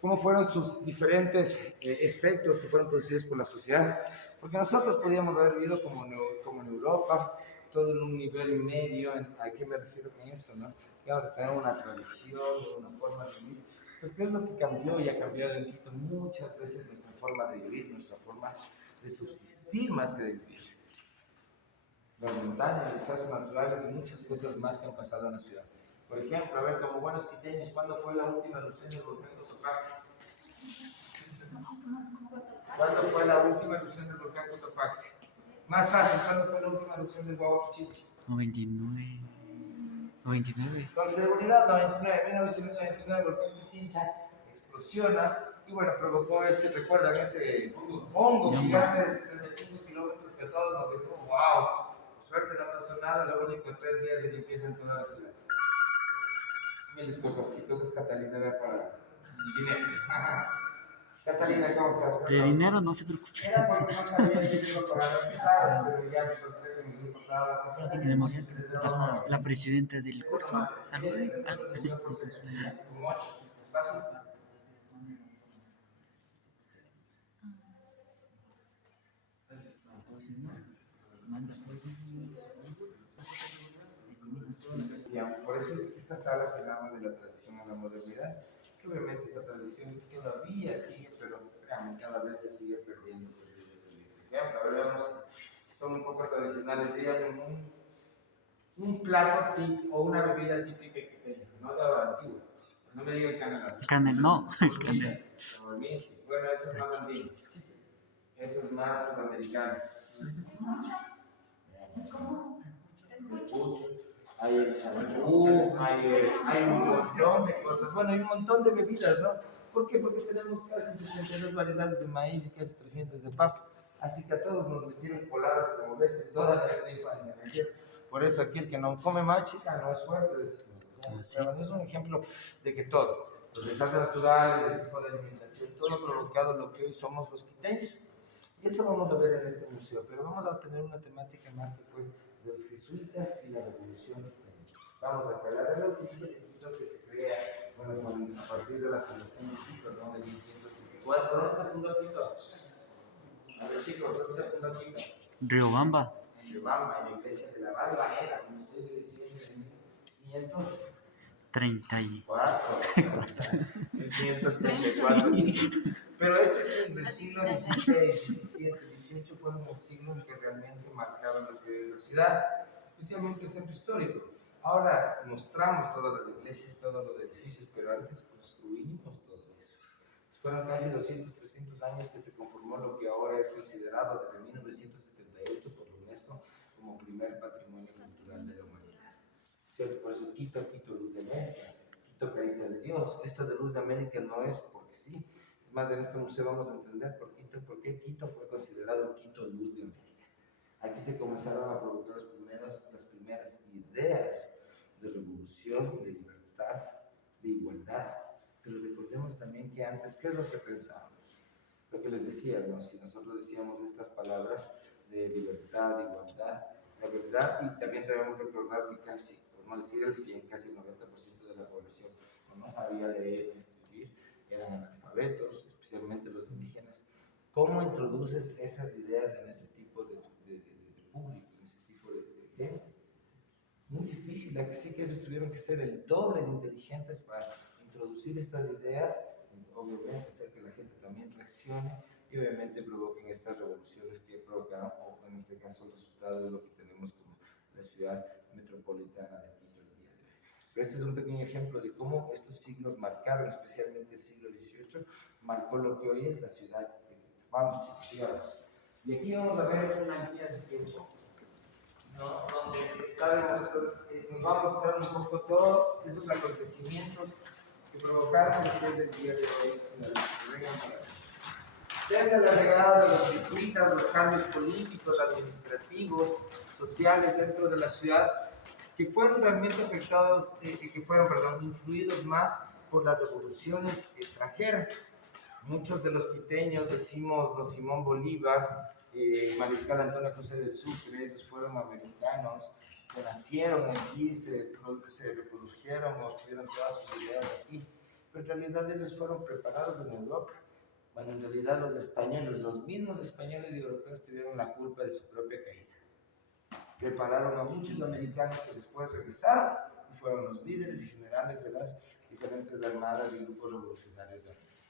cómo fueron sus diferentes efectos que fueron producidos por la sociedad, porque nosotros podíamos haber vivido como en Europa, todo en un nivel medio. ¿A qué me refiero con esto? ¿No? Íbamos a tener una tradición, una forma de vivir, pero ¿qué es lo que cambió y ha cambiado en Quito? Muchas veces nuestra forma de vivir, nuestra forma de subsistir más que de vivir. Las montañas, desastres naturales y muchas cosas más que han pasado en la ciudad. Por ejemplo, a ver, como buenos quiteños, ¿cuándo fue la última erupción del volcán Cotopaxi? ¿Cuándo fue la última erupción del volcán Cotopaxi? Más fácil, ¿cuándo fue la última erupción del Huahuachichi? 99. 99. Con seguridad, 1999, el volcán Pichincha explosiona y bueno, provocó ese, ¿recuerdan? Ese hongo gigante de 75 kilómetros que a todos nos dejó, wow, por suerte no pasó nada, lo único, 3 días de limpieza en toda la ciudad. Mil disculpas, chicos, es Catalina, era para dinero. Catalina, ¿cómo estás? De dinero no se preocupe. Era porque no sabía que iba a pagar pisadas, pero ya me encontré con mi grupo estaba Tenemos la presidenta del curso. Salude. Por eso esta sala se llama de la tradición a la modernidad, que obviamente esa tradición todavía sigue, pero cada vez se sigue perdiendo. Ahora veamos, son un poco tradicionales, díganme un plato típico o una bebida típica quiteña, no de ahora antigua. No me digan canelazo. Canel, no, el canel. Bueno, eso es más andino. Eso es más sudamericano. Hay el champú, hay un montón de cosas. Bueno, hay un montón de bebidas, ¿no? ¿Por qué? Porque tenemos casi 72 variedades de maíz y casi 300 de papa. Así que a todos nos metieron coladas, como ves, en toda la infancia, ¿no es cierto? Por eso aquí el que no come machica no es fuerte. Pero es un ejemplo de que todo, los desastres naturales, el tipo de alimentación, todo ha provocado lo que hoy somos los quiteños. Y eso vamos a ver en este museo, pero vamos a tener una temática más que fue de los jesuitas y la revolución quiteña. Vamos a hablar de lo que dice el Quito que se crea, bueno, a partir de la fundación de Quito, ¿no? De 1524. ¿Dónde se fundó Quito? A ver, chicos, ¿dónde se fundó Quito? Riobamba. En Riobamba, en la iglesia de la Balvanera, un 6 de diciembre de 1534. 1534. Pero este es el del siglo XVI, XVII, XVIII fueron los siglos que realmente marcaron lo que es la ciudad, especialmente el centro histórico. Ahora mostramos todas las iglesias, todos los edificios, pero antes construimos todo eso. Fueron casi 200, 300 años que se conformó lo que ahora es considerado desde 1978 por la UNESCO como primer patrimonio cultural de la humanidad. ¿Cierto? Por eso Quito, Luz de América, Quito, Carita de Dios. Esto de Luz de América no es porque sí. Es más, en este museo vamos a entender por qué Quito fue considerado Quito, Luz de América. Aquí se comenzaron a provocar las primeras ideas de revolución, de libertad, de igualdad. Pero recordemos también que antes, ¿qué es lo que pensábamos? Lo que les decía, ¿no? Si nosotros decíamos estas palabras de libertad, de igualdad, la verdad, y también debemos recordar que casi, por no decir el 100, casi el 90% de la población no sabía leer ni escribir, eran analfabetos, especialmente los indígenas. ¿Cómo introduces esas ideas en ese tipo de público, en ese tipo de gente? Muy difícil, aquí sí que ellos tuvieron que ser el doble de inteligentes para introducir estas ideas, obviamente hacer que la gente también reaccione y obviamente provoquen estas revoluciones que provocaron, o en este caso el resultado de lo que tenemos como la ciudad metropolitana de Quito el día de hoy. Pero este es un pequeño ejemplo de cómo estos siglos marcaron, especialmente el siglo XVIII, marcó lo que hoy es la ciudad de Quito. Vamos chicos, sigamos. Y aquí vamos a ver una guía de tiempo, ¿no? Donde nos va a mostrar un poco todos esos acontecimientos que provocaron lo que es el día de hoy. Desde la llegada de los jesuitas, los cambios políticos, administrativos, sociales dentro de la ciudad, que fueron realmente afectados, influidos más por las revoluciones extranjeras. Muchos de los quiteños decimos los Simón Bolívar, Mariscal Antonio José de Sucre, ellos fueron americanos, que nacieron aquí, se reprodujeron o tuvieron todas sus ideas aquí. pero en realidad ellos fueron preparados en Europa. Bueno, en realidad los españoles, los mismos españoles y europeos tuvieron la culpa de su propia caída. Prepararon a muchos americanos que después regresaron y fueron los líderes y generales de las diferentes armadas y grupos revolucionarios de América.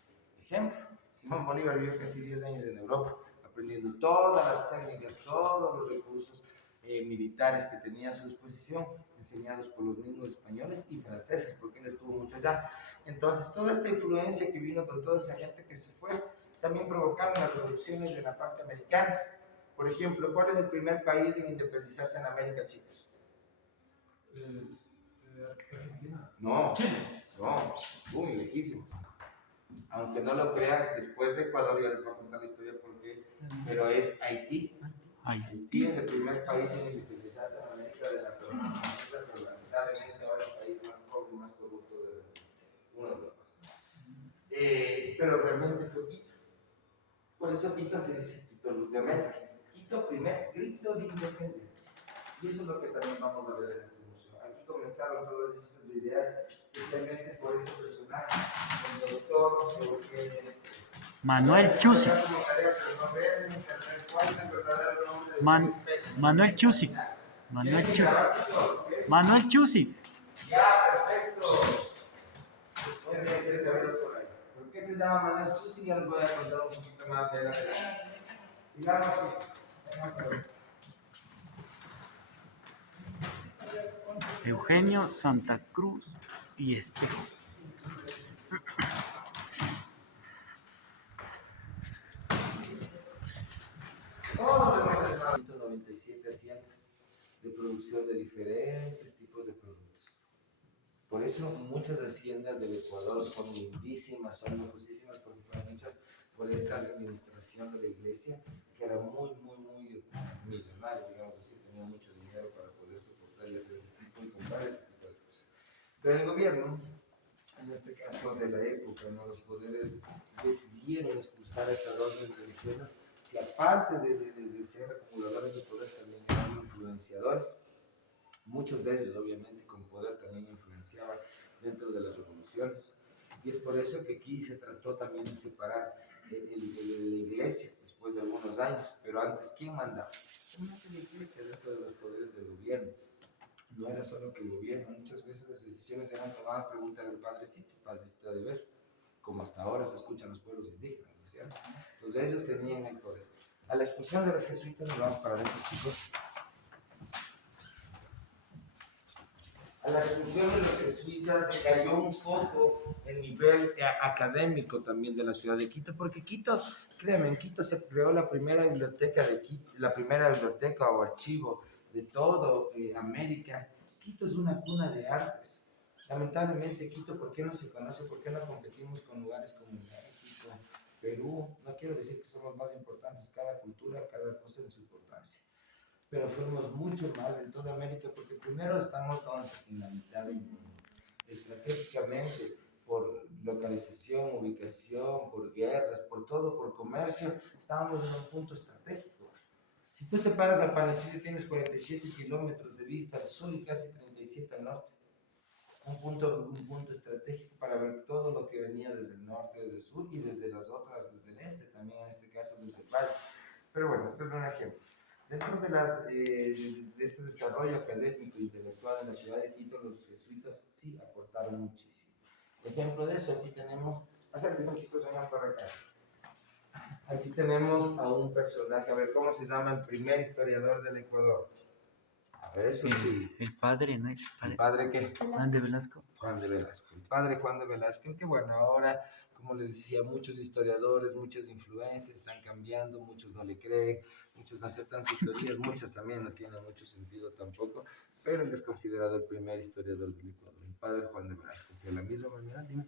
Ejemplo, Simón Bolívar vivió casi 10 años en Europa, aprendiendo todas las técnicas, todos los recursos militares que tenía a su disposición, enseñados por los mismos españoles y franceses, porque él estuvo mucho allá. Entonces, toda esta influencia que vino con toda esa gente que se fue, también provocaron las revoluciones de la parte americana. Por ejemplo, ¿cuál es el primer país en independizarse en América, chicos? Argentina. No, Chile. No, muy lejísimos. Aunque no lo crean, después de Ecuador ya les voy a contar la historia porque, pero es Haití. Haití es el primer país en independizarse en América de la colonia, pero lamentablemente ahora es el país más pobre y más corrupto de uno de los países. Pero realmente fue Quito. Por eso Quito se dice Quito Luz de América. Quito, primer grito de independencia. Y eso es lo que también vamos a ver en este museo. Aquí comenzaron todas esas ideas, especialmente por este personaje, el doctor Manuel Chusi. Manuel Chusi. Manuel Chusi. Manuel Chusi. Ya, perfecto. ¿Por qué se llama Manuel Chusi? Ya les voy a contar un poquito más de la vida. Sigamos así. Eugenio Santa Cruz y Espejo. Todos los 197 haciendas de producción de diferentes tipos de productos. Por eso muchas haciendas del Ecuador son lindísimas, son lujosísimas porque fueron hechas por esta administración de la iglesia que era muy millonaria, digamos así, tenía mucho dinero para poder soportar y hacer ese tipo y comprar ese tipo de cosas. Pero el gobierno, en este caso de la época, ¿no? Los poderes decidieron expulsar a estas órdenes religiosas que aparte de ser acumuladores de poder también eran influenciadores. Muchos de ellos obviamente con poder también influenciaban dentro de las revoluciones. Y es por eso que aquí se trató también de separar la iglesia después de algunos años. Pero antes, ¿quién mandaba? La iglesia dentro de los poderes del gobierno. No era solo que el gobierno, muchas veces las decisiones eran tomadas, preguntar al padrecito de ver, como hasta ahora se escuchan los pueblos indígenas, ¿no es cierto? Entonces ellos tenían el poder. A la expulsión de los jesuitas, nos vamos para adentro, chicos. A la expulsión de los jesuitas decayó un poco el nivel académico también de la ciudad de Quito, porque Quito, créanme, en Quito se creó la primera biblioteca de Quito, la primera biblioteca o archivo de todo América. Quito es una cuna de artes. Lamentablemente Quito, ¿por qué no se conoce? ¿Por qué no competimos con lugares como México, Perú? No quiero decir que somos más importantes, cada cultura, cada cosa en su importancia, pero fuimos mucho más en toda América, porque primero estamos donde, en la mitad del mundo, estratégicamente, por localización, ubicación, por guerras, por todo, por comercio, estábamos en un punto estratégico. Si tú te paras al Panecillo, tienes 47 kilómetros de vista al sur y casi 37 al norte. Un punto estratégico para ver todo lo que venía desde el norte, desde el sur y desde las otras, desde el este, también en este caso desde el valle. Pero bueno, este es un ejemplo. Dentro de este desarrollo académico e intelectual en la ciudad de Quito, los jesuitas sí aportaron muchísimo. Ejemplo de eso, aquí tenemos, acérquense chicos, vengan para acá. Aquí tenemos a un personaje, a ver cómo se llama el primer historiador del Ecuador. A ver, eso sí. El padre, ¿no es? ¿El padre qué? Juan de Velasco. Juan de Velasco. El padre Juan de Velasco, que bueno, ahora, como les decía, muchos historiadores, muchas influencias están cambiando, muchos no le creen, muchos no aceptan sus teorías, muchas también no tienen mucho sentido tampoco, pero él es considerado el primer historiador del Ecuador, el padre Juan de Velasco, que de la misma manera, dime,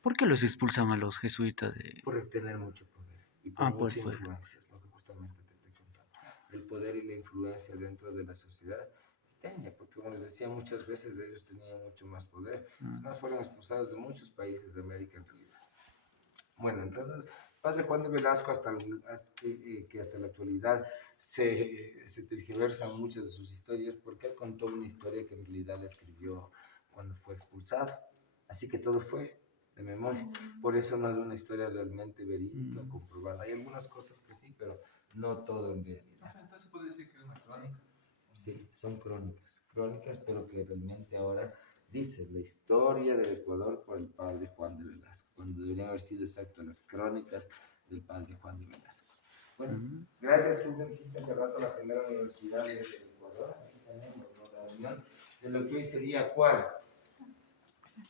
¿Por qué los expulsan a los jesuitas de...? por tener mucho poder y por por mucha el poder. influencia, es lo que justamente te estoy contando. El poder y la influencia dentro de la sociedad tenía, porque como les decía, muchas veces ellos tenían mucho más poder. Además, fueron expulsados de muchos países de América en realidad. Bueno, entonces, padre Juan de Velasco, hasta la actualidad se tergiversan muchas de sus historias, porque él contó una historia que en realidad la escribió cuando fue expulsado. Así que todo fue de memoria. Por eso no es una historia realmente verídica, comprobada. Hay algunas cosas que sí, pero no todo en realidad. Entonces se puede decir que es una crónica. Sí, son crónicas, pero que realmente ahora dice la historia del Ecuador por el padre Juan de Velasco, cuando deberían haber sido exactas las crónicas del padre Juan de Velasco. Bueno, gracias, tú me dijiste hace rato la primera universidad del Ecuador, aquí tenemos, ¿no?, la unión de lo que hoy sería ¿cuál?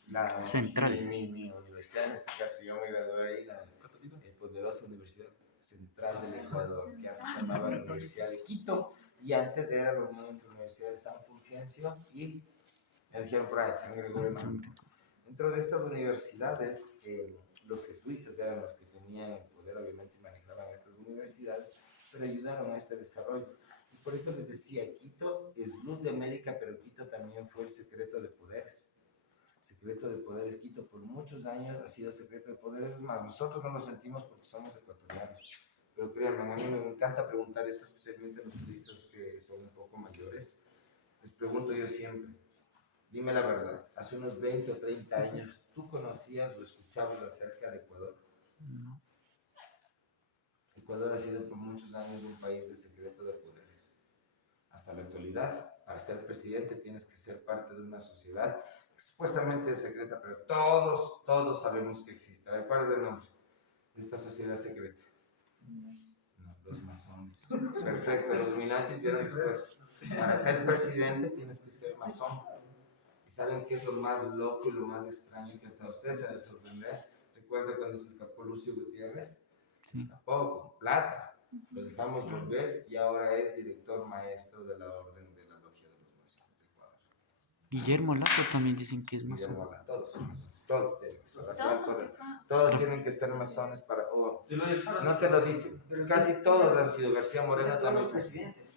La Central. mi universidad, en este caso yo me gradué ahí, la poderosa Universidad Central del Ecuador, que antes se llamaba la Universidad de Quito, y antes era la unión entre la Universidad de San Fulgencio y, me dijeron por ahí, San Gregorio Magno. Dentro de estas universidades, los jesuitas eran los que tenían el poder, obviamente manejaban estas universidades, pero ayudaron a este desarrollo. Y por eso les decía, Quito es luz de América, pero Quito también fue el secreto de poderes. Secreto de poderes, Quito por muchos años ha sido secreto de poderes. Es más, nosotros no lo sentimos porque somos ecuatorianos. Pero créanme, a mí me encanta preguntar esto, especialmente a los turistas que son un poco mayores. Les pregunto yo siempre, dime la verdad, hace unos 20 o 30 años, ¿tú conocías o escuchabas acerca de Ecuador? No. Ecuador ha sido por muchos años un país de secreto de poderes. Hasta la actualidad, para ser presidente tienes que ser parte de una sociedad que supuestamente es secreta, pero todos sabemos que existe. A ver, ¿cuál es el nombre de esta sociedad secreta? No, los masones. Perfecto, los Illuminatis vieron después. Para ser presidente tienes que ser masón. ¿Y saben qué es lo más loco y lo más extraño que hasta usted se ha de sorprender? ¿Recuerda cuando se escapó Lucio Gutiérrez? Se escapó con plata. Lo dejamos volver y ahora es director maestro de la Orden de la Logia de los Masones de Ecuador. Guillermo Lazo también dicen que es Guillermo masón. Lazo, todos son masones, todos tienen que ser masones para... Oh, no te lo dicen, casi todos han sido. García Moreno también. Presidentes.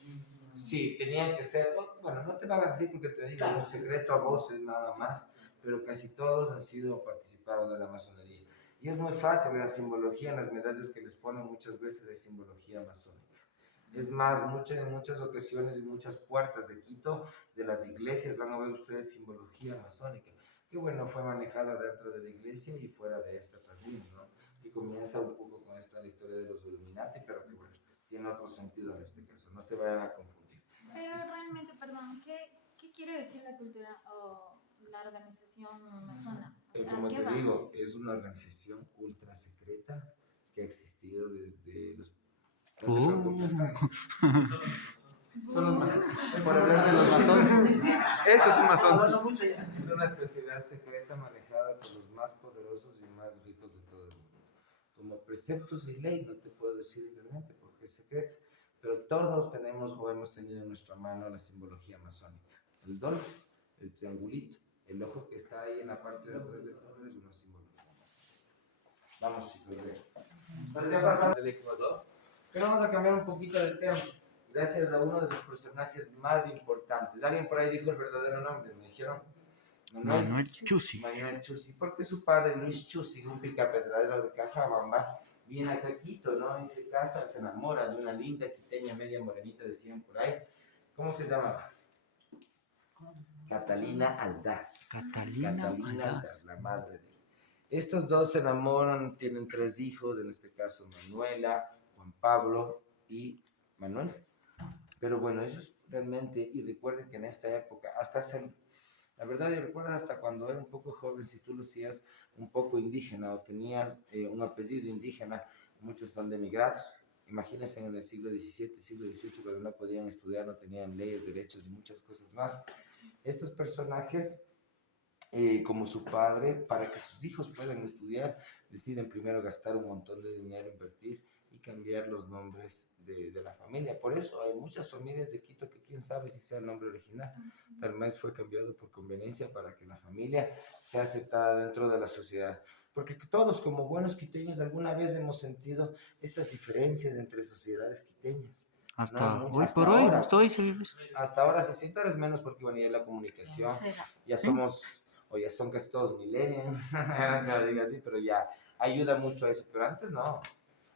Sí, tenían que ser, bueno, no te van a decir porque te digo, Claro, un secreto a voces nada más, pero casi todos han sido participados de la masonería. Y es muy fácil, en la simbología, en las medallas que les ponen muchas veces de simbología masónica. Es más, en muchas ocasiones, en muchas puertas de Quito, de las iglesias, van a ver ustedes simbología masónica. Que bueno, fue manejada dentro de la iglesia y fuera de esta también, ¿no? Y comienza un poco con esta la historia de los Illuminati, pero que bueno, tiene otro sentido en este caso, no se vayan a confundir. Pero realmente, perdón, ¿qué quiere decir la cultura o la organización masona? O sea, Como ¿a qué te va? digo, es una organización ultra secreta que ha existido desde los... No se preocupen. Por hablar de los masones. Eso es un masón. Hablando mucho ya. Es una sociedad secreta manejada por los más poderosos y más ricos de todo el mundo. Como preceptos y ley, no te puedo decir realmente porque es secreta, pero todos tenemos o hemos tenido en nuestra mano la simbología masónica. El dol, el triangulito, el ojo que está ahí en la parte de atrás del nombre es una simbología masónica. Vamos, chicos, ve. Entonces ya pasamos del Ecuador, pero vamos a cambiar un poquito de tema. Gracias a uno de los personajes más importantes. Alguien por ahí dijo el verdadero nombre, me dijeron. Manuel Chussi. Manuel Chussi, porque su padre Luis Chussi, un picapedradero de Cajabamba, viene a Quito, ¿no? Y se casa, se enamora de una linda quiteña media morenita, decían por ahí. ¿Cómo se llama? Catalina Aldaz. Catalina Aldaz. La madre de él. Estos dos se enamoran, tienen 3 hijos, en este caso Manuela, Juan Pablo y Manuel. Pero bueno, ellos realmente, y recuerden que en esta época, la verdad yo recuerdo hasta cuando era un poco joven, si tú lo hacías un poco indígena o tenías un apellido indígena, muchos son de emigrados. Imagínense en el siglo XVII, siglo XVIII, cuando no podían estudiar, no tenían leyes, derechos y muchas cosas más. Estos personajes, como su padre, para que sus hijos puedan estudiar, deciden primero gastar un montón de dinero, invertir y cambiar los nombres de la familia. Por eso hay muchas familias de Quito que quién sabe si sea el nombre original. Tal vez fue cambiado por conveniencia para que la familia sea aceptada dentro de la sociedad. Porque todos como buenos quiteños alguna vez hemos sentido esas diferencias entre sociedades quiteñas. Hasta No, hoy hasta por hoy, ahora. hasta hoy se vive eso. Hasta ahora se siente eres menos porque venía la comunicación. Ya somos, o ya son casi todos millennials, que lo diga así, pero ya ayuda mucho a eso. Pero antes no.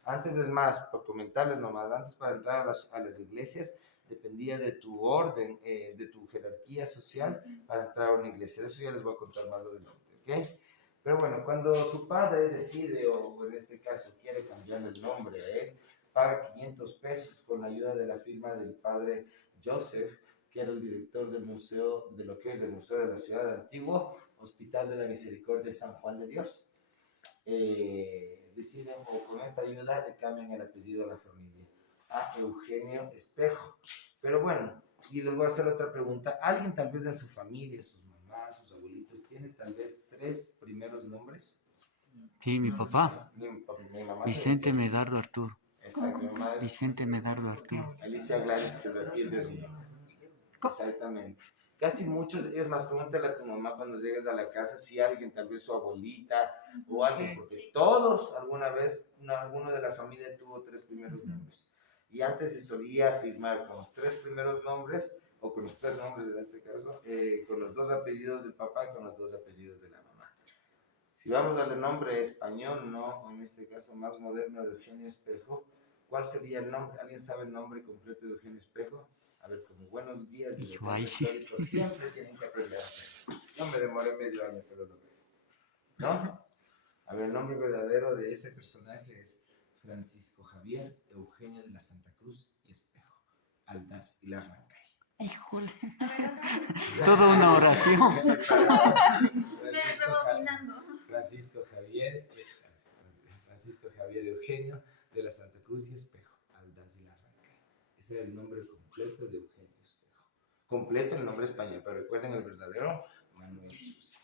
Antes es más, por comentarles nomás, antes para entrar a las iglesias dependía de tu orden, de tu jerarquía social para entrar a una iglesia. De eso ya les voy a contar más adelante, ¿ok? Pero bueno, cuando su padre decide, o en este caso quiere cambiarle el nombre a él, paga 500 pesos con la ayuda de la firma del padre Joseph, que era el director del museo, de lo que es el Museo de la Ciudad del Antiguo Hospital de la Misericordia de San Juan de Dios. Deciden, o con esta ayuda, le cambian el apellido a la familia, a Eugenio Espejo. Pero bueno, y les voy a hacer otra pregunta. ¿Alguien tal vez en su familia, sus mamás, sus abuelitos, tiene tal vez 3 primeros nombres? Sí, mi papá. Mi mamá Vicente tiene Medardo Arturo. exacto, mi mamá es Vicente Medardo Arturo. Alicia Gladys, que de su nombre. Exactamente. Casi muchos, es más, pregúntale a tu mamá cuando llegues a la casa si alguien, tal vez su abuelita o alguien, porque todos alguna vez, alguno de la familia tuvo 3 primeros nombres. Y antes se solía firmar con los 3 primeros nombres, o con los 3 nombres en este caso, con los 2 apellidos del papá y con los 2 apellidos de la mamá. Si vamos al nombre español, ¿no? O en este caso más moderno de Eugenio Espejo, ¿cuál sería el nombre? ¿Alguien sabe el nombre completo de Eugenio Espejo? A ver, como buenos guías de Hijo, los ahí sí. históricos siempre tienen que aprender a hacer esto. Yo me demoré medio año, pero lo veo. ¿No? A ver, el nombre verdadero de este personaje es Francisco Javier Eugenio de la Santa Cruz y Espejo, Aldaz y Larrancay. Híjole. Toda una oración. Francisco Javier Eugenio de la Santa Cruz y Espejo, Aldaz y Larrancay. Ese era el nombre completo de Eugenio Espejo. Completo el nombre español, pero recuerden el verdadero, Manuel Susi.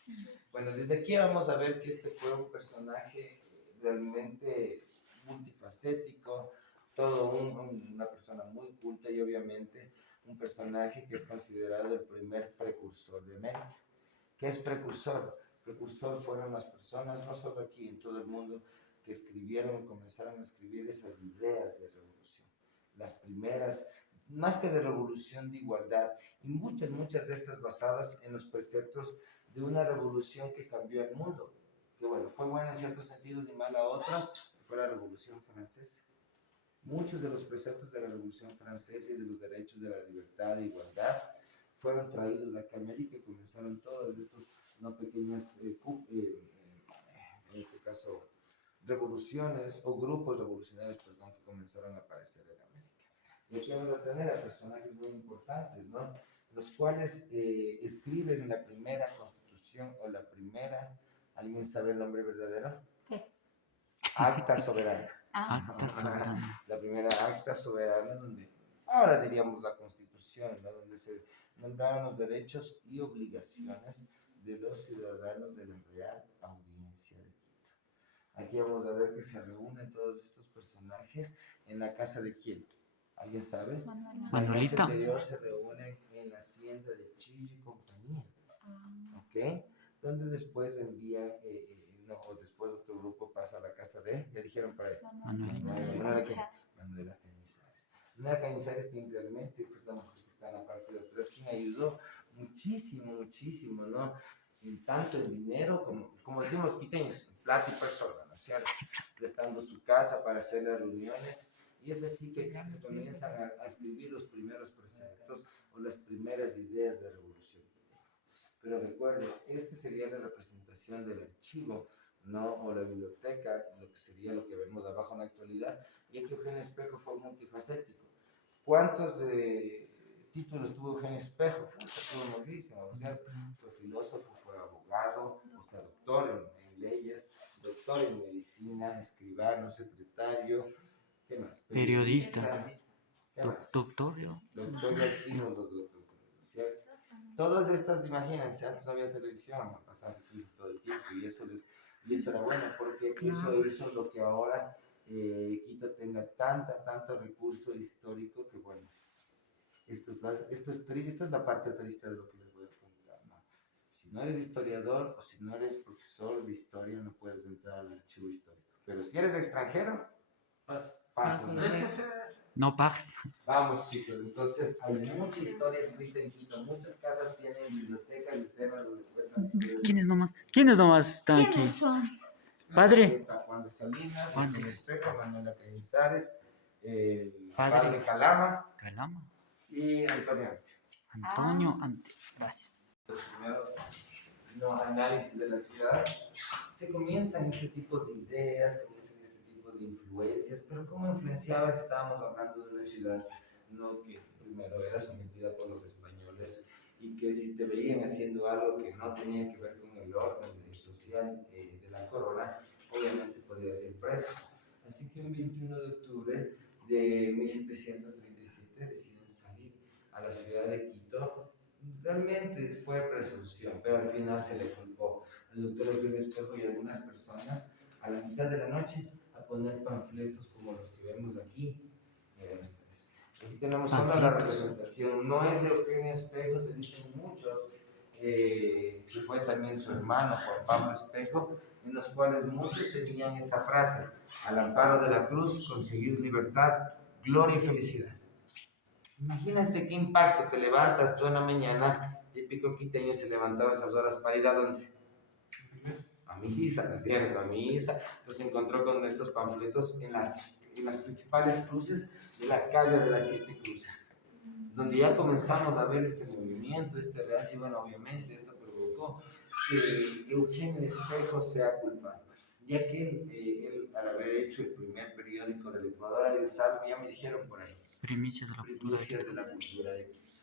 Bueno, desde aquí vamos a ver que este fue un personaje realmente multifacético, una persona muy culta y obviamente un personaje que es considerado el primer precursor de América. ¿Qué es precursor? Precursor fueron las personas, no solo aquí, en todo el mundo, que escribieron, comenzaron a escribir esas ideas de revolución. Las primeras, más que de revolución, de igualdad, y muchas de estas basadas en los preceptos de una revolución que cambió el mundo. Que bueno, fue buena en ciertos sentidos y mala a otros, fue la Revolución Francesa. Muchos de los preceptos de la Revolución Francesa y de los derechos de la libertad e igualdad fueron traídos acá a América y comenzaron todas estas no pequeñas, en este caso, revoluciones o grupos revolucionarios, perdón, que comenzaron a aparecer en América. Y aquí vamos a tener a personajes muy importantes, ¿no? Los cuales escriben la primera constitución o la primera, ¿alguien sabe el nombre verdadero? ¿Qué? Acta Soberana. Acta soberana. La primera acta soberana, donde ahora diríamos la constitución, ¿no? Donde se nombraron los derechos y obligaciones de los ciudadanos de la Real Audiencia de Quito. Aquí vamos a ver que se reúnen todos estos personajes en la casa de quién. ¿Alguien sabe? Manuelita. La noche anterior se reúnen en la hacienda de Chillo y compañía, ¿ok? Donde después envían, o después otro grupo pasa a la casa de, ya dijeron para ahí, Manuelita. Manuela Cañizares. Manuela Cañizares, quien realmente fue la mujer que está en la parte de atrás, quien ayudó muchísimo, ¿no? En tanto en dinero, como decimos los quiteños, plata y persona, ¿no es cierto? Prestando su casa para hacer las reuniones. Y es así que se comienzan a escribir los primeros preceptos o las primeras ideas de revolución. Pero recuerden, esta sería la representación del archivo, ¿no? O la biblioteca, lo que sería lo que vemos abajo en la actualidad, y es que Eugenio Espejo fue multifacético. ¿Cuántos títulos tuvo Eugenio Espejo? Tuvo muchísimos, o sea, fue filósofo, fue abogado, o sea, doctor en leyes, doctor en medicina, escribano, secretario, ¿qué más? Periodista. ¿Qué más? Doctor, yo. Doctor, ya escribimos los doctores, ¿cierto? Todas estas, imagínense, antes no había televisión, pasaban todo el tiempo y eso era bueno porque eso hizo lo que ahora Quito tenga tanto recurso histórico que bueno, esta es la parte triste de lo que les voy a contar, ¿no? Si no eres historiador o si no eres profesor de historia no puedes entrar al archivo histórico, pero si eres extranjero, pasas, ¿no? No pagas. Vamos chicos, entonces hay mucha historia escrita en Quito, muchas casas tienen bibliotecas y temas donde cuentan historias. ¿Quiénes nomás están aquí? ¿Quiénes son? Padre. Está Juan de Salinas, Juan Juan de- de Espejo, Manuela Cañizares, Padre. Padre Calama Calama. y Antonio Ante. Antonio Ante. Gracias. Los primeros no análisis de la ciudad, se comienzan este tipo de ideas, comienzan este tipo de influencias, pero ¿cómo influenciadas? Estábamos hablando de una ciudad, no, que primero era sometida por los españoles y que si te veían haciendo algo que no tenía que ver con el orden social de la corona, obviamente podías ir presos. Así que un 21 de octubre de 1737 deciden salir a la ciudad de Quito. Realmente fue presunción, pero al final se le culpó al doctor Eugenio Espejo y a algunas personas a la mitad de la noche a poner panfletos como los que vemos aquí. Miren ustedes. Aquí tenemos solo la representación, no es de Eugenio Espejo, se dicen muchos, que fue también su hermano Juan Pablo Espejo, en los cuales muchos tenían esta frase: al amparo de la cruz, conseguir libertad, gloria y felicidad. Imagina qué impacto, te levantas tú en la mañana, típico quiteño se levantaba a esas horas para ir a dónde? A misa, ¿no es cierto? A misa. Entonces se encontró con estos panfletos en las principales cruces de la calle de las Siete Cruces, donde ya comenzamos a ver este movimiento, este reacio, y bueno, obviamente esto provocó que Eugenio Espejo sea culpado, ya que él al haber hecho el primer periódico del Ecuador, ya me dijeron por ahí, Primicias Primicias de la Cultura de Quito,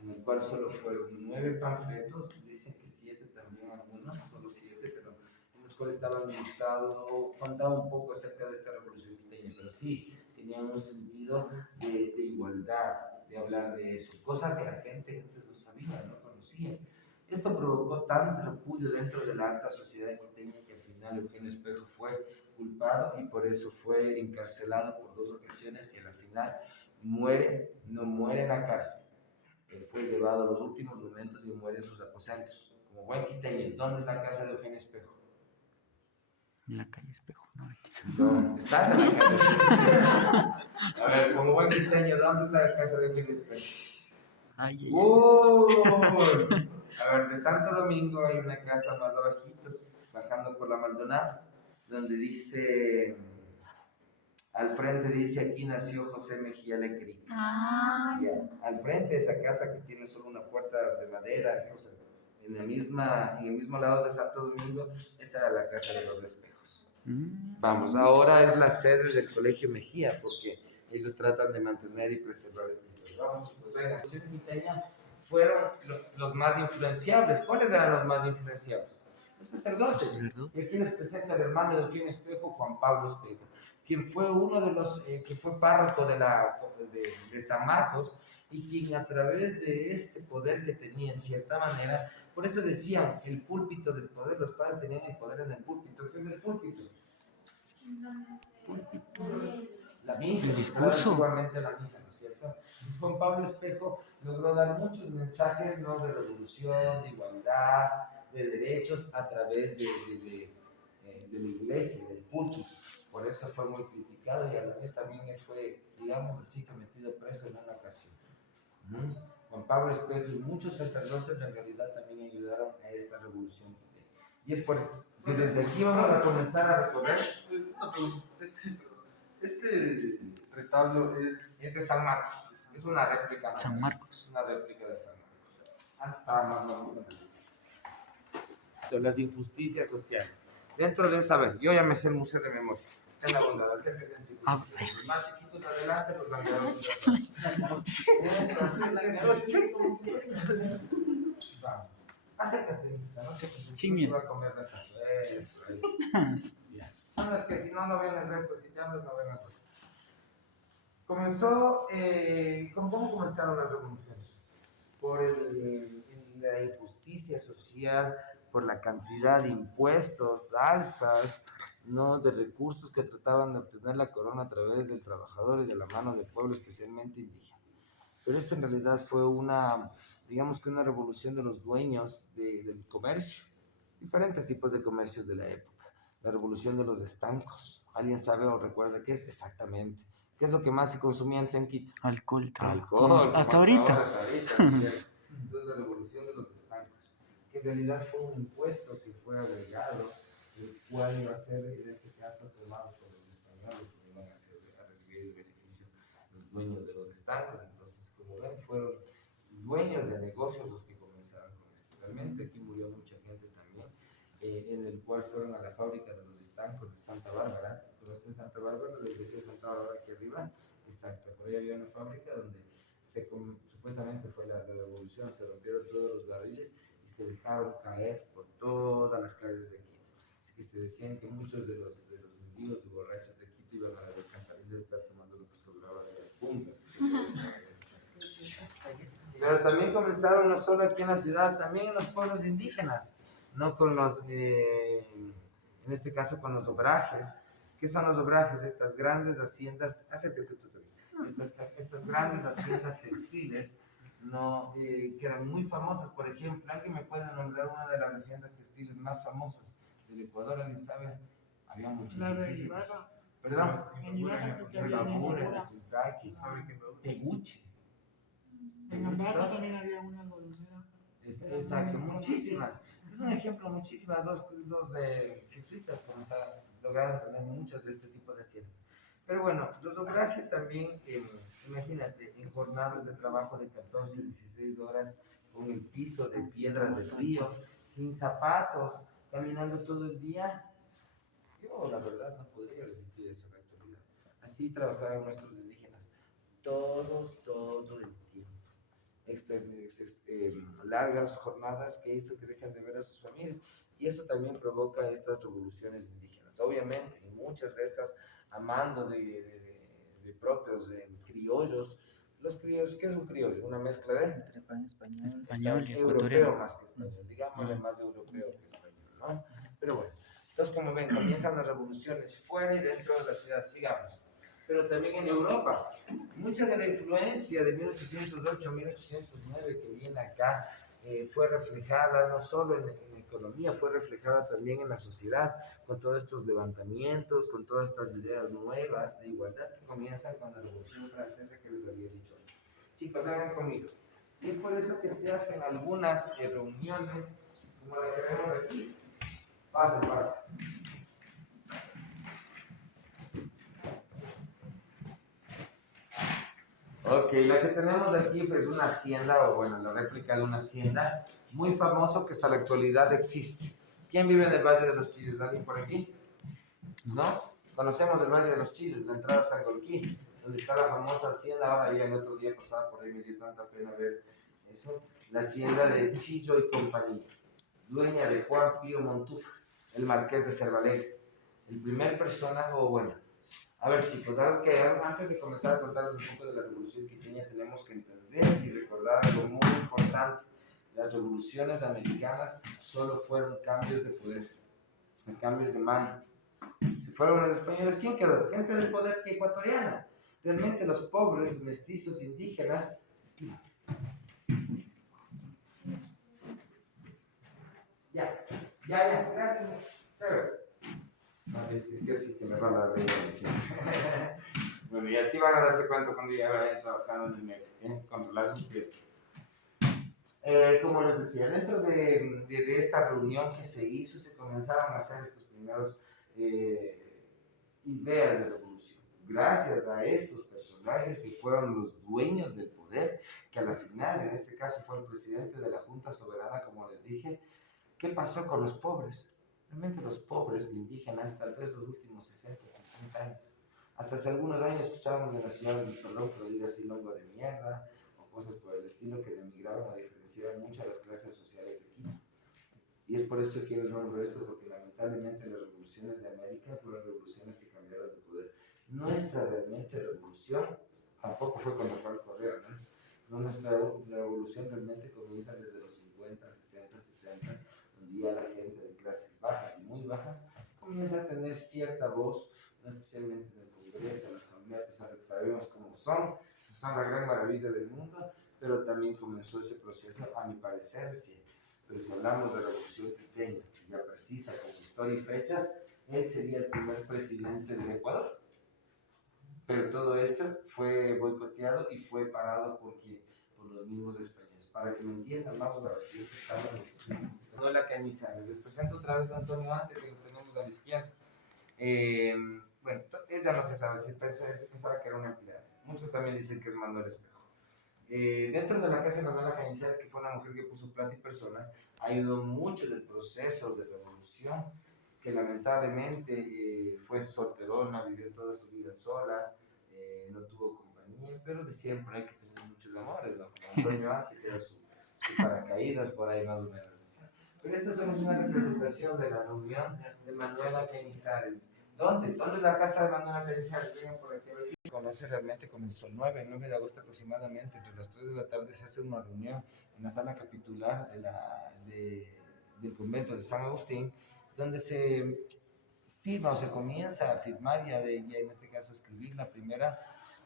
en el cual solo fueron 9 panfletos, dicen que 7 también algunos, solo 7, pero en los cuales estaban listados o contaban un poco acerca de esta revolución quiteña, pero sí, tenían un sentido de igualdad, de hablar de eso, cosa que la gente antes no sabía, no conocía. Esto provocó tanto repudio dentro de la alta sociedad quiteña que al final Eugenio Espejo fue culpado y por eso fue encarcelado por 2 ocasiones y al final muere, no muere en la cárcel. Él fue llevado a los últimos momentos y muere en sus aposentos. Como buen quiteño, ¿dónde es la casa de Eugenio Espejo? En la calle Espejo, no mentira. No, estás en la casa. A ver, como buen quiteño, ¿dónde es la casa de Eugenio Espejo? Ay, ay, ay. ¡Uy! A ver, de Santo Domingo hay una casa más abajito, bajando por la Maldonado, donde dice, al frente dice, aquí nació José Mejía Lecric. Ya, al frente de esa casa que tiene solo una puerta de madera, o sea, en el mismo lado de Santo Domingo, esa era la casa de los Espejos. Vamos, ahora es la sede del Colegio Mejía, porque ellos tratan de mantener y preservar esta historia. Vamos, pues venga, los quiteña fueron los más influenciables. ¿Cuáles eran los más influenciables? Los sacerdotes. Y aquí les presenta el hermano de Eugenio Espejo, Juan Pablo Espejo, quien fue uno de los que fue párroco de San Marcos y quien a través de este poder que tenía en cierta manera, por eso decían el púlpito del poder, los padres tenían el poder en el púlpito. ¿Qué es el púlpito? La misa, el discurso. antiguamente la misa, ¿no es cierto? Y Juan Pablo Espejo logró dar muchos mensajes, ¿no?, de revolución, de igualdad, de derechos a través de la iglesia, del púlpito. Por eso fue muy criticado y a la vez también él fue, digamos así, cometido preso en una ocasión. Juan Pablo Espejo y muchos sacerdotes en realidad también ayudaron a esta revolución. Y es por que desde aquí vamos a comenzar a recorrer. Este retablo es de San Marcos, es una réplica. San Marcos. Una réplica de San Marcos. Antes estaba más bonito. De las injusticias sociales. Dentro de esa, yo ya me sé el museo de memoria. En la bondad, acérquense en chiquitos. Los más chiquitos adelante, los más grandes vamos. Acércate, no sé Sí, qué va a comer esta. Eso, ahí. Bien. Son las que si no, no ven el resto. Si te hablas, no ven el resto. Comenzó, ¿cómo comenzaron las revoluciones? Por la injusticia social, por la cantidad de impuestos, alzas, ¿no?, de recursos que trataban de obtener la corona a través del trabajador y de la mano del pueblo, especialmente indígena. Pero esto en realidad fue digamos que una revolución de los dueños del comercio, diferentes tipos de comercios de la época. La revolución de los estancos. ¿Alguien sabe o recuerda qué es? Exactamente. ¿Qué es lo que más se consumía en Quito? Alcohol, Alcohol. hasta ahorita. Entonces la revolución de los estancos, que en realidad fue un impuesto que fue agregado, el cual iba a ser en este caso tomado por los españoles, que iban a recibir el beneficio los dueños de los estancos. Entonces, como ven, fueron dueños de negocios los que comenzaron con esto. Realmente aquí murió mucha gente en el cual fueron a la fábrica de los estancos de Santa Bárbara. ¿Conocen Santa Bárbara? La iglesia de Santa Bárbara aquí arriba. Exacto, por ahí había una fábrica donde supuestamente fue la revolución, se rompieron todos los barriles y se dejaron caer por todas las calles de Quito. Así que se decían que muchos de los mendigos y borrachos de Quito iban a la alcantarilla a estar tomando lo que sobraba de las puntas. Pero también comenzaron no solo aquí en la ciudad, también en los pueblos indígenas, no con los, en este caso con los obrajes. ¿Qué son los obrajes? Estas grandes haciendas, estas grandes haciendas textiles, no, que eran muy famosas. Por ejemplo, ¿alguien me puede nombrar una de las haciendas textiles más famosas del Ecuador? ¿Alguien sabe? Había muchísimas. ¿Perdón? En Babura, en Tucaki, Teguche. En Ambato también había una golondrina. Exacto, muchísimas. Es un ejemplo, muchísimas. Los jesuitas lograron tener muchas de este tipo de haciendas. Pero bueno, los obrajes también, imagínate, en jornadas de trabajo de 14, 16 horas, con el piso de piedras del río, sin zapatos, caminando todo el día. Yo, la verdad, no podría resistir eso en la actualidad. Así trabajaban nuestros indígenas todo el tiempo. Largas jornadas que hizo que dejen de ver a sus familias, y eso también provoca estas revoluciones indígenas. Obviamente, y muchas de estas amando de propios criollos. Los criollos, ¿qué es un criollo? Una mezcla de Entre español y europeo ecuatoriano. más que español, digámosle más europeo que español, ¿no? Pero bueno, entonces como ven, comienzan las revoluciones fuera y dentro de la ciudad, sigamos. Pero también en Europa. Mucha de la influencia de 1808, 1809 que viene acá fue reflejada no solo en la economía, fue reflejada también en la sociedad, con todos estos levantamientos, con todas estas ideas nuevas de igualdad que comienzan con la Revolución Francesa que les había dicho. Chicos, vengan conmigo. Y es por eso que se hacen algunas reuniones, como la que vemos aquí. Pasen. Ok, la que tenemos aquí es una hacienda, o bueno, la réplica de una hacienda muy famoso que hasta la actualidad existe. ¿Quién vive en el Valle de los Chillos? ¿Alguien por aquí? ¿No? Conocemos el Valle de los Chillos, la entrada a Sangolquí, donde está la famosa hacienda. Ahora ya el otro día pasaba por ahí, me dio tanta pena ver eso. La hacienda de Chillo y compañía, dueña de Juan Pío Montúfar, el marqués de Cervalegre, el primer personaje, o bueno. A ver, chicos, algo que antes de comenzar a contarles un poco de la revolución quiteña tenemos que entender y recordar algo muy importante. Las revoluciones americanas solo fueron cambios de poder, o sea, cambios de mano. Si fueron los españoles, ¿quién quedó? Gente del poder que ecuatoriana. Realmente los pobres, mestizos, indígenas. Ya, gracias. Chévere. Es que así se me va la ley. Bueno, y así van a darse cuenta cuando ya vayan trabajando en el México, controlar sus tiempos. Como les decía, dentro de esta reunión que se hizo, se comenzaron a hacer estos primeros ideas de revolución. Gracias a estos personajes que fueron los dueños del poder, que a la final, en este caso, fue el presidente de la Junta Soberana, como les dije. ¿Qué pasó con los pobres? Realmente los pobres indígenas, tal vez los últimos 60, 50 años. Hasta hace algunos años escuchábamos en la ciudad de perdón, que lo diga así, longo de mierda, o cosas por el estilo que denigraban o diferenciaban mucho a las clases sociales de Quito. Y es por eso que les nombro esto, porque lamentablemente las revoluciones de América fueron revoluciones que cambiaron de poder. Nuestra realmente revolución tampoco fue con Rafael Correa, ¿no? Nuestra revolución realmente comienza desde los 50, 60, 70, donde ya la gente de clases bajas y muy bajas comienza a tener cierta voz, no especialmente en el Congreso, en la Asamblea, a pesar de que sabemos cómo son la gran maravilla del mundo, pero también comenzó ese proceso, a mi parecer, sí. Pero si hablamos de revolución quiteña, ya precisa, con historia y fechas, él sería el primer presidente del Ecuador. Pero todo esto fue boicoteado y fue parado por los mismos españoles. Para que me entiendan, vamos a la siguiente sala. No la que iniciamos. Les presento otra vez a Antonio Ante, que lo tenemos a la izquierda. Bueno, ella no se sabe, se pensaba que era una empleada. Muchos también dicen que es Manuel Espejo. Dentro de la casa de Manuela Cañizares, que fue una mujer que puso plata y persona, ayudó mucho del proceso de revolución, que lamentablemente fue solterona, vivió toda su vida sola, no tuvo compañía, pero de siempre hay que tener muchos amores, ¿no? Como Antonio Ante, que era su paracaídas, por ahí más o menos. Pero esta es una representación de la reunión de Manuela Cañizares. ¿Dónde es la casa de Manuela Cañizares? Vengan por aquí a ver. Conoce realmente comenzó el 9 de agosto aproximadamente, entre las 3 de la tarde se hace una reunión en la sala capitular del convento de San Agustín, donde se firma o se comienza a firmar y en este caso escribir la primera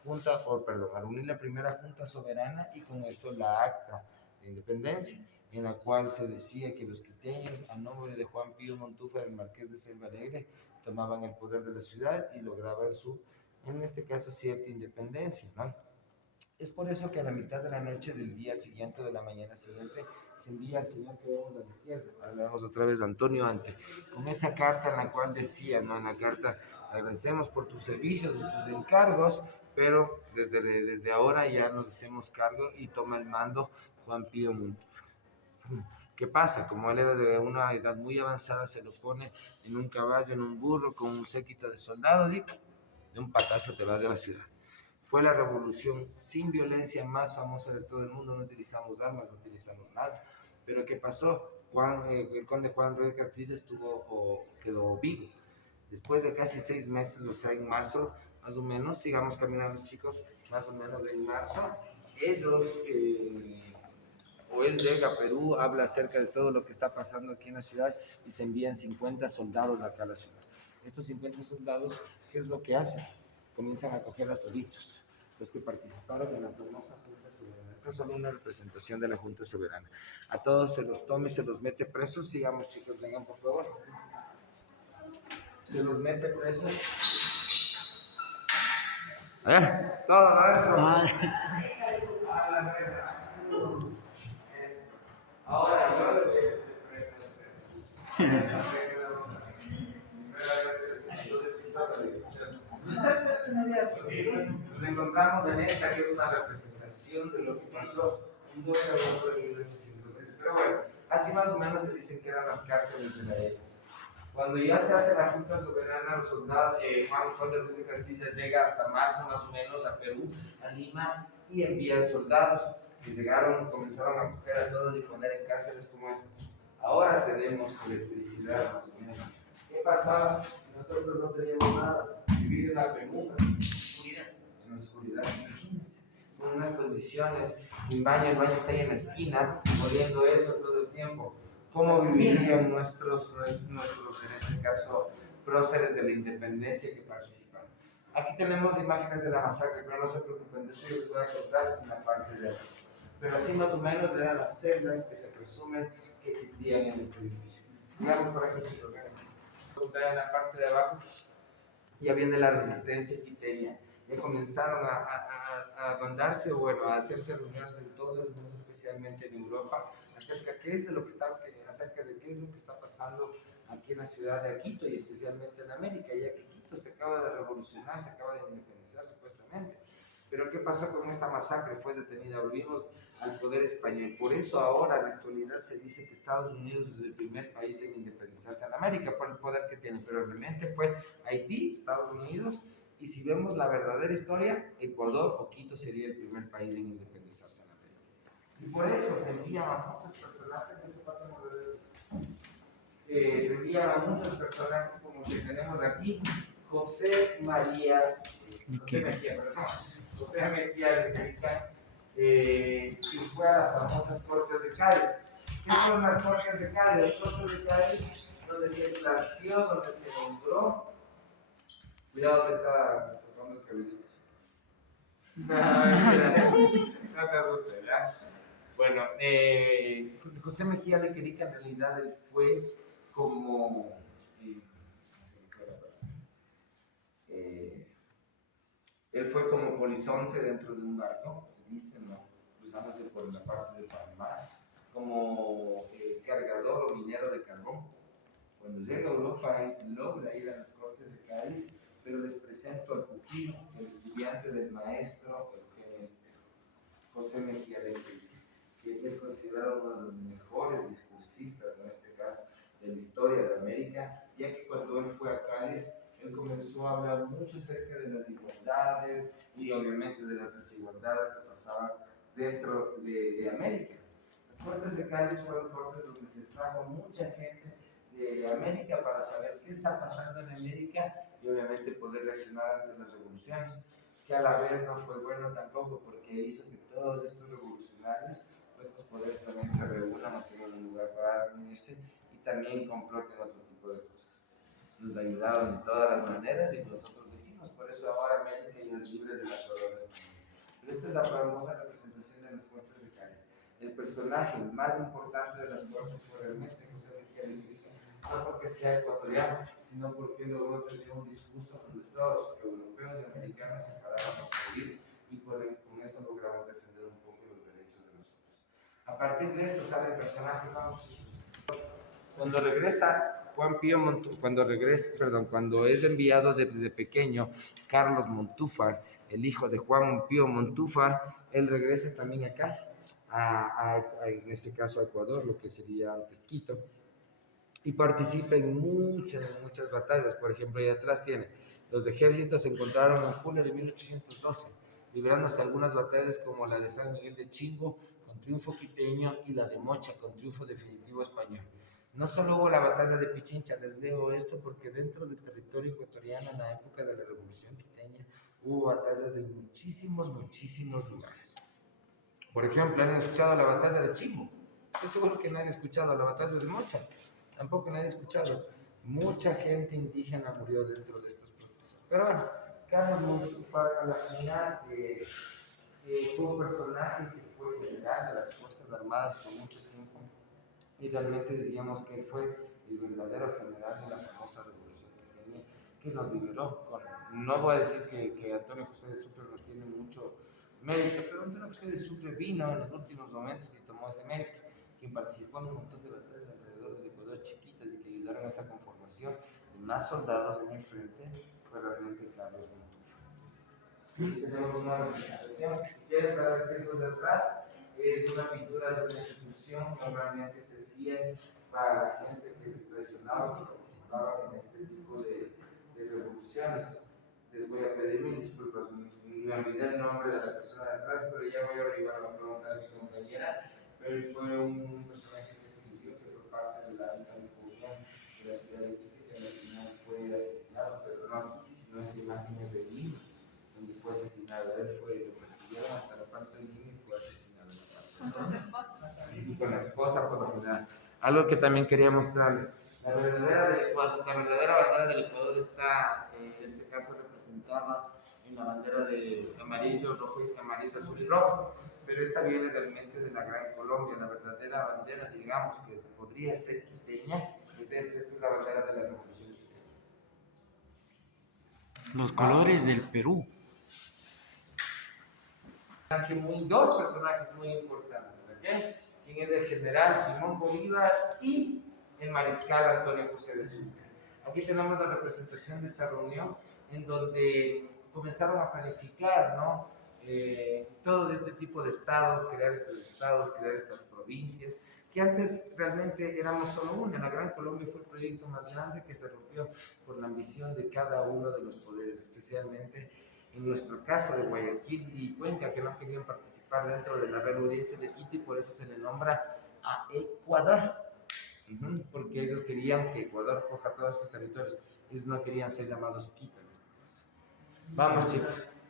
junta, o perdón, a reunir la primera junta soberana y con esto la acta de independencia, en la cual se decía que los quiteños, a nombre de Juan Pío Montúfar, el marqués de Selva Alegre, tomaban el poder de la ciudad y lograban en este caso, cierta independencia, ¿no? Es por eso que a la mitad de la noche del día siguiente, de la mañana siguiente, se envía al señor que vemos a la izquierda. Hablamos otra vez de Antonio Ante, con esa carta en la cual decía, ¿no? En la carta, agradecemos por tus servicios y tus encargos, pero desde ahora ya nos hacemos cargo y toma el mando Juan Pío Montúfar. ¿Qué pasa? Como él era de una edad muy avanzada, se lo pone en un caballo, en un burro, con un séquito de soldados y de un patazo te vas de la ciudad. Fue la revolución sin violencia más famosa de todo el mundo, no utilizamos armas, no utilizamos nada. Pero ¿qué pasó? El conde Juan Ruiz Castilla quedó vivo. Después de casi 6 meses, o sea, en marzo, más o menos, sigamos caminando chicos, más o menos en marzo, ellos, o él llega a Perú, habla acerca de todo lo que está pasando aquí en la ciudad y se envían 50 soldados acá a la ciudad. Estos 50 soldados, ¿qué es lo que hacen? Comienzan a coger a toditos los que participaron en la famosa Junta Soberana. Esta es solo una representación de la Junta Soberana. A todos se los toma y se los mete presos. Sigamos, chicos, vengan por favor. Se los mete presos. Todo adentro. Eso. Ahora yo le voy a meter preso a ustedes. Nos encontramos en esta, que es una representación de lo que pasó un 2 de agosto de 1820. Pero bueno, así más o menos se dicen que eran las cárceles de la época. Cuando ya se hace la Junta Soberana, los soldados, Juan de Ruiz de Castilla llega hasta marzo más o menos a Perú, a Lima, y envía soldados que llegaron, comenzaron a coger a todos y poner en cárceles como estas. Ahora tenemos electricidad más o menos. ¿Qué pasaba si nosotros no teníamos nada? Vivir en la penumbra, en la oscuridad, imagínense, con unas condiciones, sin baño, el baño está ahí en la esquina, oliendo eso todo el tiempo. ¿Cómo vivirían nuestros, en este caso, próceres de la independencia que participaron? Aquí tenemos imágenes de la masacre, pero no se preocupen, de eso yo les voy a contar en la parte de abajo. Pero así más o menos eran las celdas que se presumen que existían en este edificio. Sigamos por aquí, chicos, en la parte de abajo ya viene la resistencia quiteña. Ya comenzaron a mandarse, bueno, a hacerse reuniones en todo el mundo, especialmente en Europa, acerca de qué es lo que está pasando aquí en la ciudad de Quito y especialmente en América, ya que Quito se acaba de revolucionar, se acaba de independizar supuestamente. Pero ¿qué pasó con esta masacre? Fue detenida, volvimos al poder español. Por eso ahora en la actualidad se dice que Estados Unidos es el primer país en independizarse en América por el poder que tiene, pero realmente fue Haití, Estados Unidos, y si vemos la verdadera historia, Ecuador o Quito sería el primer país en independizarse en América. Y por eso se envían a muchos personajes, eso pasa se envían a muchos personajes como que tenemos aquí, José Mejía Lequerica, que fue a las famosas Cortes de Cádiz. ¿Qué fueron las Cortes de Cádiz? Las Cortes de Cádiz, donde se planteó, donde se nombró. Cuidado, te está tocando el cabellito. No te gusta, ¿verdad? Bueno, José Mejía Lequerica en realidad él fue como. Él fue como polizonte dentro de un barco, se dice, ¿no? Cruzándose por la parte de Panamá, como cargador o minero de carbón. Cuando llega a Europa, él logra ir a las Cortes de Cádiz, pero les presento al pupilo, el estudiante del maestro Eugenio Espejo. José Mejía Leque, que es considerado uno de los mejores discursistas, en este caso, de la historia de América, ya que cuando él fue a Cádiz, él comenzó a hablar mucho acerca de las igualdades y obviamente de las desigualdades que pasaban dentro de América. Las Cortes de Cádiz fueron cortes donde se trajo mucha gente de América para saber qué está pasando en América y obviamente poder reaccionar ante las revoluciones, que a la vez no fue bueno tampoco porque hizo que todos estos revolucionarios, estos poderes también se reúnan, no tengan un lugar para reunirse y también comploten otro tipo de cosas. Nos ayudaron de todas las maneras y nosotros lo hicimos, por eso ahora América ya es libre de la corona española. Pero esta es la famosa representación de las Cortes de Cádiz. El personaje más importante de las Cortes fue realmente José Mejía Leque, no porque sea ecuatoriano, sino porque logró tener un discurso donde todos, europeos y americanos, se pararon a aplaudir y con eso logramos defender un poco los derechos de nosotros. A partir de esto sale el personaje, cuando regresa cuando es enviado desde pequeño Carlos Montúfar, el hijo de Juan Pío Montúfar, él regresa también acá, en este caso a Ecuador, lo que sería antes Quito, y participa en muchas batallas. Por ejemplo, ahí atrás tiene, los ejércitos se encontraron en julio de 1812, librándose algunas batallas como la de San Miguel de Chimbo, con triunfo quiteño, y la de Mocha, con triunfo definitivo español. No solo hubo la batalla de Pichincha, les leo esto porque dentro del territorio ecuatoriano, en la época de la Revolución Quiteña, hubo batallas en muchísimos lugares. Por ejemplo, ¿han escuchado la batalla de Chimbo? Estoy seguro que no han escuchado la batalla de Mocha. Tampoco nadie ha escuchado. Mucha gente indígena murió dentro de estos procesos. Pero bueno, Carlos Montúfar a la final fue un personaje que fue general de las Fuerzas Armadas por mucho tiempo y realmente diríamos que fue el verdadero general de la famosa revolución que nos liberó. No voy a decir que Antonio José de Sucre no tiene mucho mérito, pero Antonio José de Sucre vino en los últimos momentos y tomó ese mérito, quien participó en un montón de batallas alrededor del Ecuador chiquitas y que ayudaron a esa conformación de más soldados en el frente, fue realmente Carlos Montúfar. Aquí tenemos una representación, si quieres saber qué es lo de atrás, es una pintura de una ejecución que normalmente se hacía para la gente que les traicionaba y participaba en este tipo de revoluciones. Les voy a pedir mil disculpas, me olvidé el nombre de la persona de atrás, pero ya voy a averiguar la pregunta de mi compañera. Pero él fue un personaje que escribió, que fue parte de la alta republicana de la ciudad de Quito, que al final fue asesinado, pero no aquí, sino en imágenes de Lima, donde fue asesinado. Él lo persiguieron hasta la parte de Lima y fue asesinado en la parte de Lima. Y con la esposa por lo general. Algo que también quería mostrarles. La verdadera bandera del Ecuador está, en este caso, representada en la bandera de amarillo, rojo, amarillo, azul y rojo. Pero esta viene realmente de la Gran Colombia. La verdadera bandera, digamos, que podría ser quiteña, es esta es la bandera de la Revolución Quiteña. Los colores del Perú. Dos personajes muy importantes, ¿ok? Quien es el general Simón Bolívar y el mariscal Antonio José de Sucre. Aquí tenemos la representación de esta reunión en donde comenzaron a planificar, ¿no? Todo este tipo de estados, crear estas provincias, que antes realmente éramos solo una. La Gran Colombia fue el proyecto más grande que se rompió por la ambición de cada uno de los poderes, especialmente en nuestro caso de Guayaquil y Cuenca, que no querían participar dentro de la Real Audiencia de Quito y por eso se le nombra a Ecuador, porque ellos querían que Ecuador coja todos estos territorios, ellos no querían ser llamados Quito en este caso. Vamos, chicos.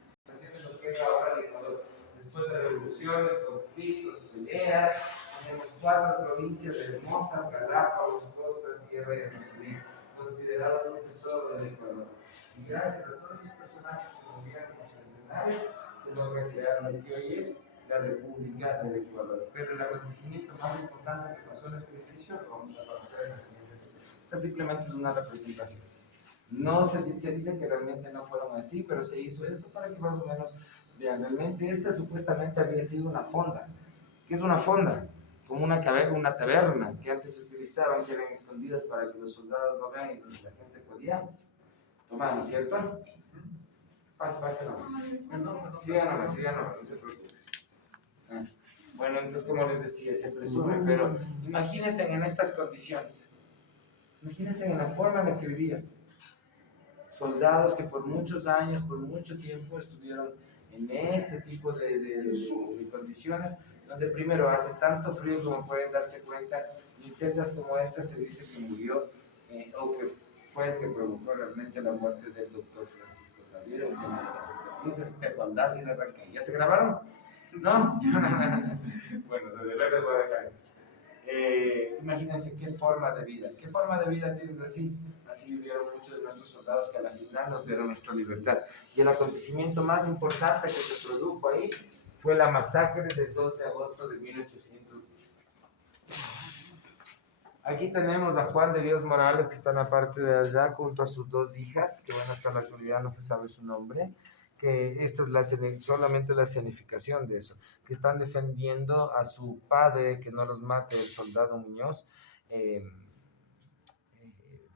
Lo que es ahora el Ecuador, después de revoluciones, conflictos, peleas, tenemos 4 provincias hermosas: Galápagos, Costa, Sierra y Amazonía, considerado un tesoro del Ecuador. Y gracias a todos esos personajes que movían como centenares, se logra crear lo que hoy es la República del Ecuador. Pero el acontecimiento más importante que pasó en este edificio lo vamos a conocer en la siguiente sesión. Esta simplemente es una representación. No se dice que realmente no fueron así, pero se hizo esto para que más o menos vean. Realmente esta supuestamente había sido una fonda. ¿Qué es una fonda? Como una taberna que antes se utilizaban, que eran escondidas para que los soldados no vean y donde la gente podía tomar, ¿no es cierto? Pase nomás. Sigan nomás, no se preocupen. Bueno, entonces como les decía, se presume, pero imagínense en estas condiciones, imagínense en la forma en la que vivían. Soldados que por muchos años, por mucho tiempo estuvieron en este tipo de condiciones, donde primero hace tanto frío como pueden darse cuenta, y en celdas como esta se dice que murió, o que fue el que provocó realmente la muerte del doctor Francisco Javier, el de la Santa Cruz, Espejo Aldaz y de Raquel. ¿Ya se grabaron? ¿No? Bueno, desde luego les voy a dejar eso. Imagínense qué forma de vida tienes así. Así vivieron muchos de nuestros soldados que a la final nos dieron nuestra libertad. Y el acontecimiento más importante que se produjo ahí fue la masacre del 2 de agosto de 1810. Aquí tenemos a Juan de Dios Morales, que está en la parte de allá, junto a sus dos hijas, que bueno, hasta la actualidad no se sabe su nombre, que esta es solamente la escenificación de eso, que están defendiendo a su padre, que no los mate el soldado Muñoz,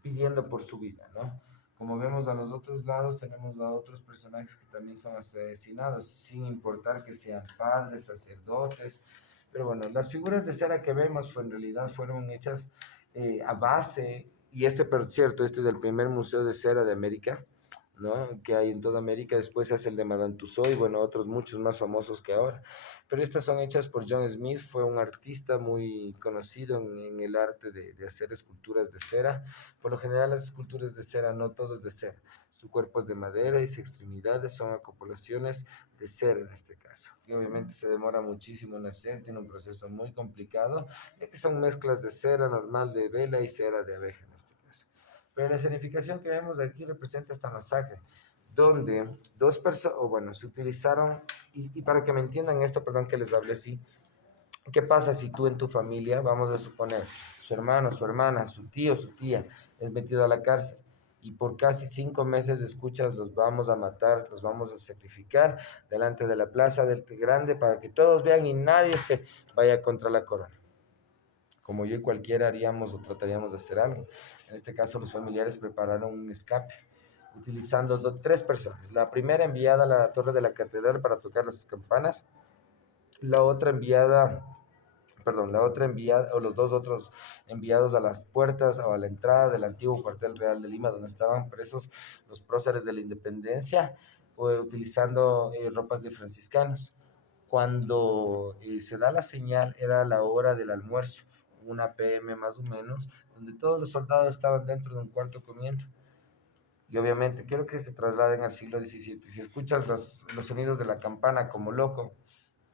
pidiendo por su vida, ¿no? Como vemos a los otros lados, tenemos a otros personajes que también son asesinados, sin importar que sean padres, sacerdotes. Pero bueno, las figuras de cera que vemos en realidad fueron hechas a base, y por cierto, este es el primer museo de cera de América, ¿no? Que hay en toda América. Después se hace el de Madame Tussauds y bueno, otros muchos más famosos que ahora. Pero estas son hechas por John Smith, fue un artista muy conocido en el arte de hacer esculturas de cera. Por lo general las esculturas de cera, no todo es de cera. Su cuerpo es de madera y sus extremidades son acopulaciones de cera en este caso. Y obviamente se demora muchísimo en hacer, tiene un proceso muy complicado, ya que son mezclas de cera normal de vela y cera de abeja en este caso. Pero la escenificación que vemos aquí representa esta masacre, donde dos personas, o bueno, se utilizaron, y para que me entiendan esto, perdón que les hable así, ¿qué pasa si tú en tu familia, vamos a suponer, su hermano, su hermana, su tío, su tía, es metido a la cárcel? Y por casi 5 meses escuchas, los vamos a matar, los vamos a sacrificar delante de la plaza del Grande para que todos vean y nadie se vaya contra la corona. Como yo y cualquiera haríamos o trataríamos de hacer algo. En este caso, los familiares prepararon un escape, utilizando tres personas. La primera enviada a la torre de la catedral para tocar las campanas, la otra enviada, o los dos otros enviados a las puertas o a la entrada del antiguo cuartel real de Lima, donde estaban presos los próceres de la independencia, utilizando ropas de franciscanos. Cuando se da la señal, era la hora del almuerzo, 1 p.m. más o menos, donde todos los soldados estaban dentro de un cuarto comiendo. Y obviamente quiero que se trasladen al siglo XVII. Si escuchas los sonidos de la campana como loco,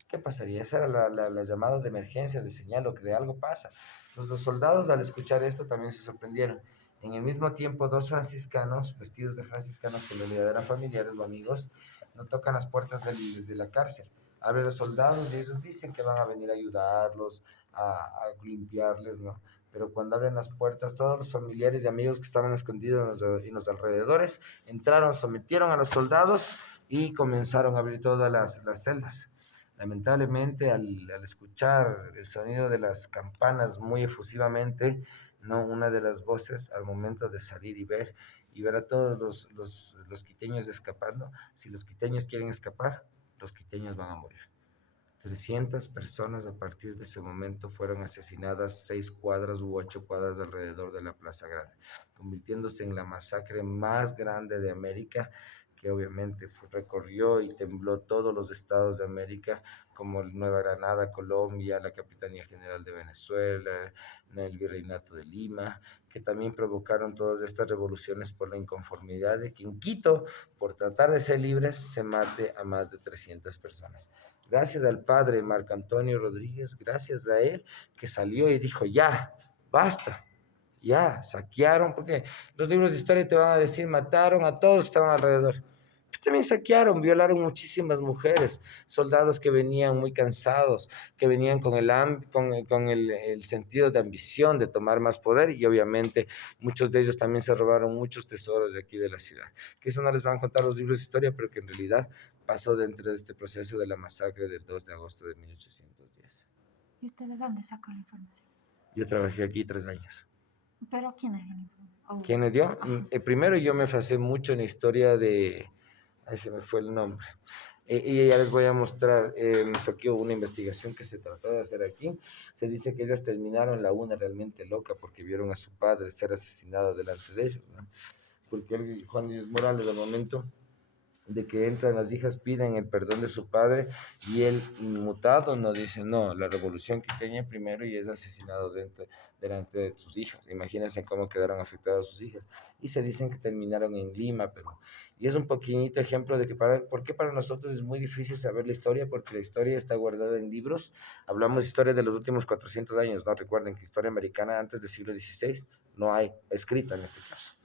¿qué pasaría? Esa era la llamada de emergencia, de señal o que de algo pasa. Los soldados al escuchar esto también se sorprendieron. En el mismo tiempo, dos franciscanos, vestidos de franciscanos, que en realidad eran familiares o amigos, no tocan las puertas de la cárcel. Abren los soldados y ellos dicen que van a venir a ayudarlos, a limpiarles, ¿no? Pero cuando abren las puertas, todos los familiares y amigos que estaban escondidos en los alrededores entraron, sometieron a los soldados y comenzaron a abrir todas las celdas. Lamentablemente, al escuchar el sonido de las campanas muy efusivamente, no una de las voces, al momento de salir y ver a todos los quiteños escapando, si los quiteños quieren escapar, los quiteños van a morir. 300 personas a partir de ese momento fueron asesinadas 6 cuadras u 8 cuadras alrededor de la Plaza Grande, convirtiéndose en la masacre más grande de América, que obviamente recorrió y tembló todos los estados de América, como Nueva Granada, Colombia, la Capitanía General de Venezuela, el Virreinato de Lima, que también provocaron todas estas revoluciones por la inconformidad de que en Quito, por tratar de ser libres, se mate a más de 300 personas. Gracias al padre Marco Antonio Rodríguez, gracias a él que salió y dijo, ya, basta, ya, saquearon, porque los libros de historia te van a decir, mataron a todos que estaban alrededor. Pero también saquearon, violaron muchísimas mujeres, soldados que venían muy cansados, que venían con el sentido de ambición de tomar más poder, y obviamente muchos de ellos también se robaron muchos tesoros de aquí de la ciudad. Que eso no les van a contar los libros de historia, pero que en realidad pasó dentro de este proceso de la masacre del 2 de agosto de 1810. ¿Y usted de dónde sacó la información? Yo trabajé aquí 3 años. ¿Pero quién es el información? ¿Quién le dio? Primero yo me fasé mucho en la historia de... Ahí se me fue el nombre. Y ya les voy a mostrar, me saqué una investigación que se trató de hacer aquí. Se dice que ellas terminaron la una realmente loca porque vieron a su padre ser asesinado delante de ellos, ¿no? Porque Juan Díaz Morales, al momento de que entran las hijas, piden el perdón de su padre y el inmutado no dice, no, la revolución que tenía primero y es asesinado delante de sus hijas. Imagínense cómo quedaron afectadas sus hijas. Y se dicen que terminaron en Lima, Perú. Y es un pequeñito ejemplo de que ¿por qué para nosotros es muy difícil saber la historia? Porque la historia está guardada en libros. Hablamos de historia de los últimos 400 años, ¿no? Recuerden que historia americana antes del siglo XVI no hay escrita en este caso.